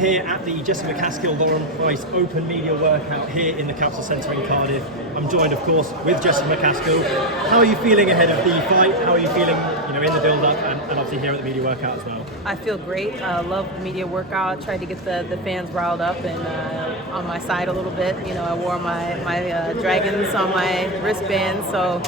here at the Jessica McCaskill Lauren Price Open Media Workout here in the Capital Centre in Cardiff. I'm joined, of course, with Jessica McCaskill. How are you feeling ahead of the fight? How are you feeling, in the build-up and obviously here at the media workout as well? I feel great. Love the media workout. Tried to get the fans riled up and on my side a little bit. I wore my dragons on my wristband, so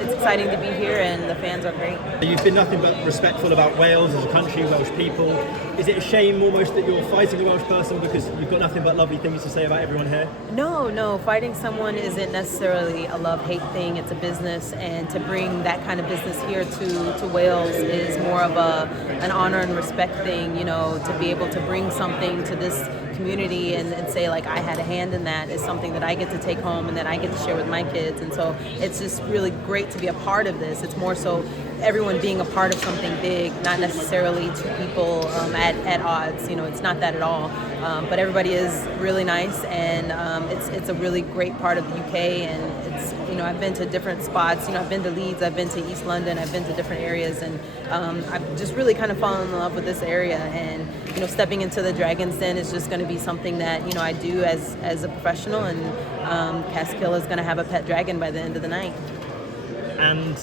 it's exciting to be here, and the fans are great. You've been nothing but respectful about Wales as a country, Welsh people. Is it a shame almost that you're fighting a Welsh person because you've got nothing but lovely things to say about everyone here? No. Fighting someone isn't necessarily a love-hate thing. It's a business, and to bring that kind of business here to Wales is more of an honor and respect thing. To be able to bring something to this community and say, like, I had a hand in that is something that I get to take home and that I get to share with my kids. And so it's just really great to be a part of this. It's more so everyone being a part of something big, not necessarily two people at odds. It's not that at all. But everybody is really nice, and it's a really great part of the UK. And it's I've been to different spots. I've been to Leeds, I've been to East London, I've been to different areas, and I've just really kind of fallen in love with this area. And stepping into the Dragon's Den is just going to be something that I do as a professional. And Caskill is going to have a pet dragon by the end of the night. And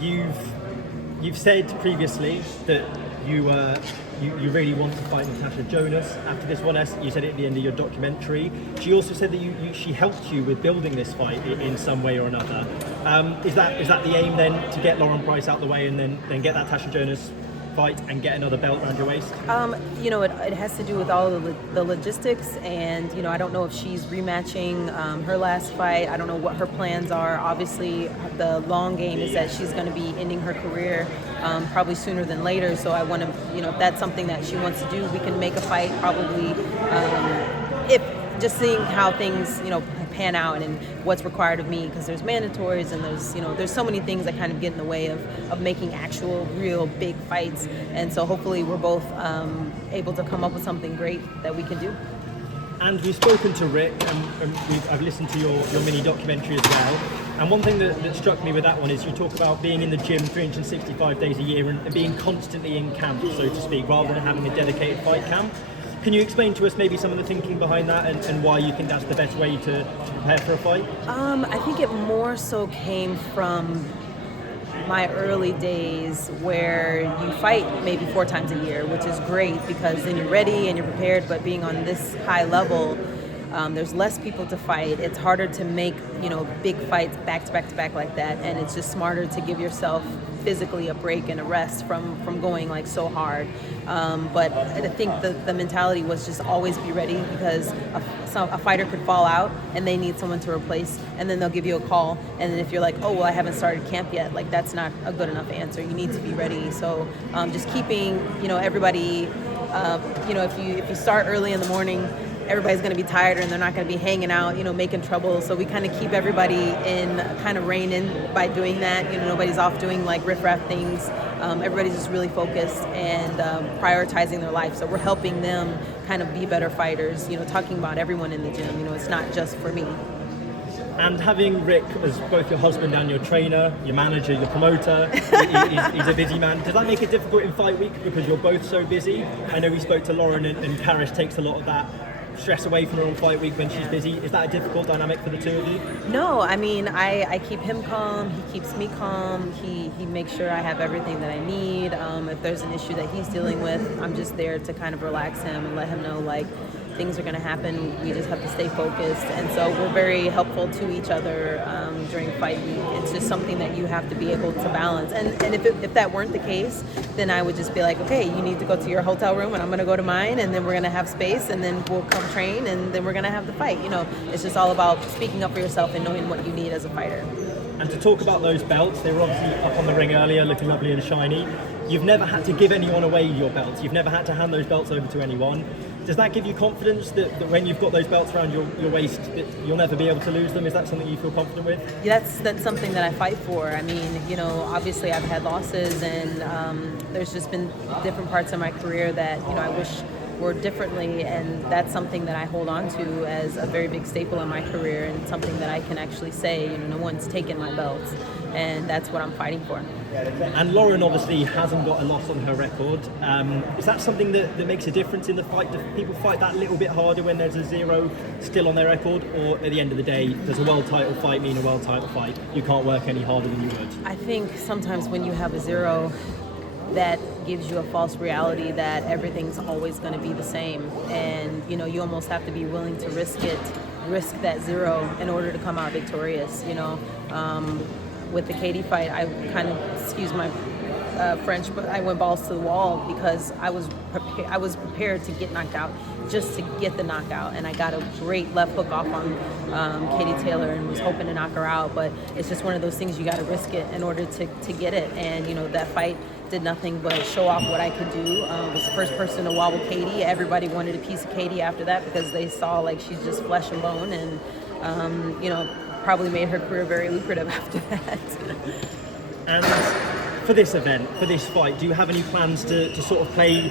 you've said previously that you really want to fight Natasha Jonas after this one. As you said at the end of your documentary, she also said that she helped you with building this fight in some way or another. Is that the aim then, to get Lauren Price out the way and then get that Natasha Jonas fight and get another belt around your waist? It has to do with all of the logistics, and I don't know if she's rematching her last fight. I don't know what her plans are. Obviously, the long game is that she's going to be ending her career probably sooner than later. So I want to, if that's something that she wants to do, we can make a fight probably. If just seeing how things, pan out and what's required of me, because there's mandatories and there's so many things that kind of get in the way of making actual real big fights. And so hopefully we're both able to come up with something great that we can do. And we've spoken to Rick, and I've listened to your mini documentary as well. And one thing that struck me with that one is you talk about being in the gym 365 days a year and being constantly in camp, so to speak, rather than having a dedicated fight camp. Can you explain to us maybe some of the thinking behind that and why you think that's the best way to prepare for a fight? I think it more so came from my early days, where you fight maybe 4 times a year, which is great because then you're ready and you're prepared. But being on this high level, there's less people to fight. It's harder to make big fights back to back to back like that, and it's just smarter to give yourself physically a break and a rest from going like so hard. But I think the mentality was just always be ready, because a fighter could fall out and they need someone to replace, and then they'll give you a call, and then if you're like, oh well, I haven't started camp yet, like that's not a good enough answer. You need to be ready. So just keeping everybody, if you start early in the morning, everybody's going to be tired and they're not going to be hanging out, making trouble. So we kind of keep everybody kind of rein in by doing that. Nobody's off doing like riff-raff things. Everybody's just really focused and prioritizing their life. So we're helping them kind of be better fighters, talking about everyone in the gym. It's not just for me. And having Rick as both your husband and your trainer, your manager, your promoter, he's a busy man. Does that make it difficult in fight week because you're both so busy? I know we spoke to Lauren, and Karish takes a lot of that stress away from her on fight week when she's busy. Is that a difficult dynamic for the two of you? No, I keep him calm, he keeps me calm, he makes sure I have everything that I need. If there's an issue that he's dealing with, I'm just there to kind of relax him and let him know, like, things are going to happen, we just have to stay focused. And so we're very helpful to each other during fight week. It's just something that you have to be able to balance. And if that weren't the case, then I would just be like, okay, you need to go to your hotel room and I'm going to go to mine, and then we're going to have space, and then we'll come train, and then we're going to have the fight. It's just all about speaking up for yourself and knowing what you need as a fighter. And to talk about those belts, they were obviously up on the ring earlier, looking lovely and shiny. You've never had to give anyone away your belts. You've never had to hand those belts over to anyone. Does that give you confidence that when you've got those belts around your waist, that you'll never be able to lose them? Is that something you feel confident with? That's something that I fight for. Obviously I've had losses, and there's just been different parts of my career that, I wish word differently, and that's something that I hold on to as a very big staple in my career, and something that I can actually say, no one's taken my belts, and that's what I'm fighting for. And Lauren obviously hasn't got a loss on her record. Is that something that makes a difference in the fight? Do people fight that little bit harder when there's a 0 still on their record? Or at the end of the day, does a world title fight mean a world title fight? You can't work any harder than you would. I think sometimes when you have a 0, that gives you a false reality that everything's always going to be the same. And, you almost have to be willing to risk that 0 in order to come out victorious, With the Katie fight, I kind of, excuse my French, but I went balls to the wall because I was prepared to get knocked out, just to get the knockout, and I got a great left hook off on Katie Taylor and was hoping to knock her out. But it's just one of those things, you got to risk it in order to get it. And that fight did nothing but show off what I could do. Was the first person to wobble Katie. Everybody wanted a piece of Katie after that because they saw like she's just flesh and bone, and probably made her career very lucrative after that. And for this event, for this fight, do you have any plans to sort of play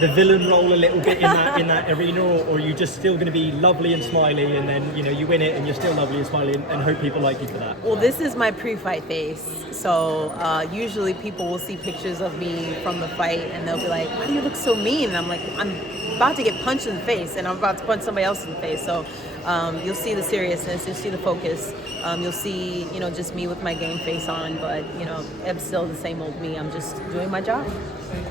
the villain role a little bit in that arena, or are you just still going to be lovely and smiley, and then you win it and you're still lovely and smiley, and hope people like you for that? Well, this is my pre-fight face, so usually people will see pictures of me from the fight and they'll be like, "Why do you look so mean?" And I'm like, I'm about to get punched in the face, and I'm about to punch somebody else in the face. So you'll see the seriousness, you'll see the focus, you'll see just me with my game face on, but I'm still the same old me. I'm just doing my job.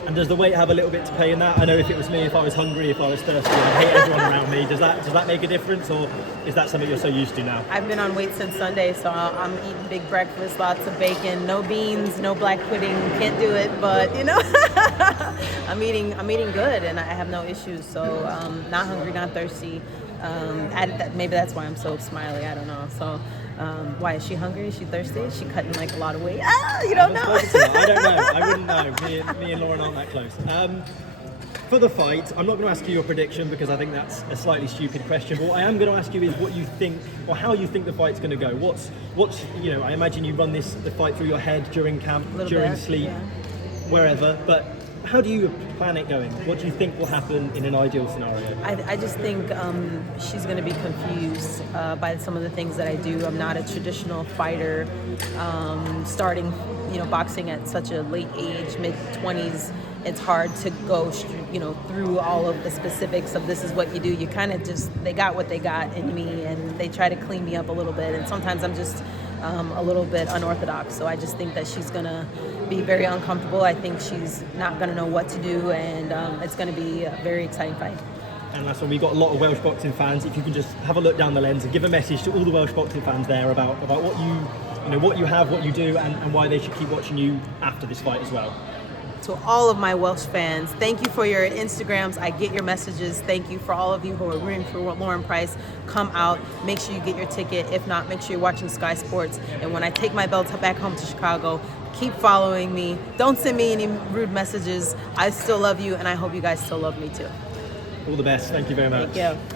And does the weight have a little bit to play in that? I know if it was me, if I was hungry, if I was thirsty, I hate everyone around me. Does that make a difference, or is that something you're so used to now? I've been on weight since Sunday, so I'm eating big breakfast, lots of bacon, no beans, no black pudding. Can't do it, but I'm eating good, and I have no issues. So not hungry, not thirsty. Maybe that's why I'm so smiley. I don't know. So. Why is she hungry? Is she thirsty? Is she cutting like a lot of weight? You don't know. I don't know. I wouldn't know. Me and Lauren aren't that close. For the fight, I'm not going to ask you your prediction because I think that's a slightly stupid question. But what I am going to ask you is what you think, or how you think the fight's going to go. What's I imagine you run the fight through your head during camp, during sleep, wherever. But how do you plan it going? What do you think will happen in an ideal scenario? I just think she's going to be confused by some of the things that I do. I'm not a traditional fighter. Starting, boxing at such a late age, mid-20s, it's hard to go, through all of the specifics of this is what you do. You kind of they got what they got in me, and they try to clean me up a little bit. And sometimes I'm just a little bit unorthodox. So I just think that she's going to be very uncomfortable. I think she's not going to know what to do, and it's going to be a very exciting fight. And last one, we've got a lot of Welsh boxing fans. If you can just have a look down the lens and give a message to all the Welsh boxing fans there about what what you have, what you do, and why they should keep watching you after this fight as well. To all of my Welsh fans, thank you for your Instagrams. I get your messages. Thank you for all of you who are rooting for Lauren Price. Come out. Make sure you get your ticket. If not, make sure you're watching Sky Sports. And when I take my belt back home to Chicago, keep following me. Don't send me any rude messages. I still love you, and I hope you guys still love me too. All the best. Thank you very much. Thank you.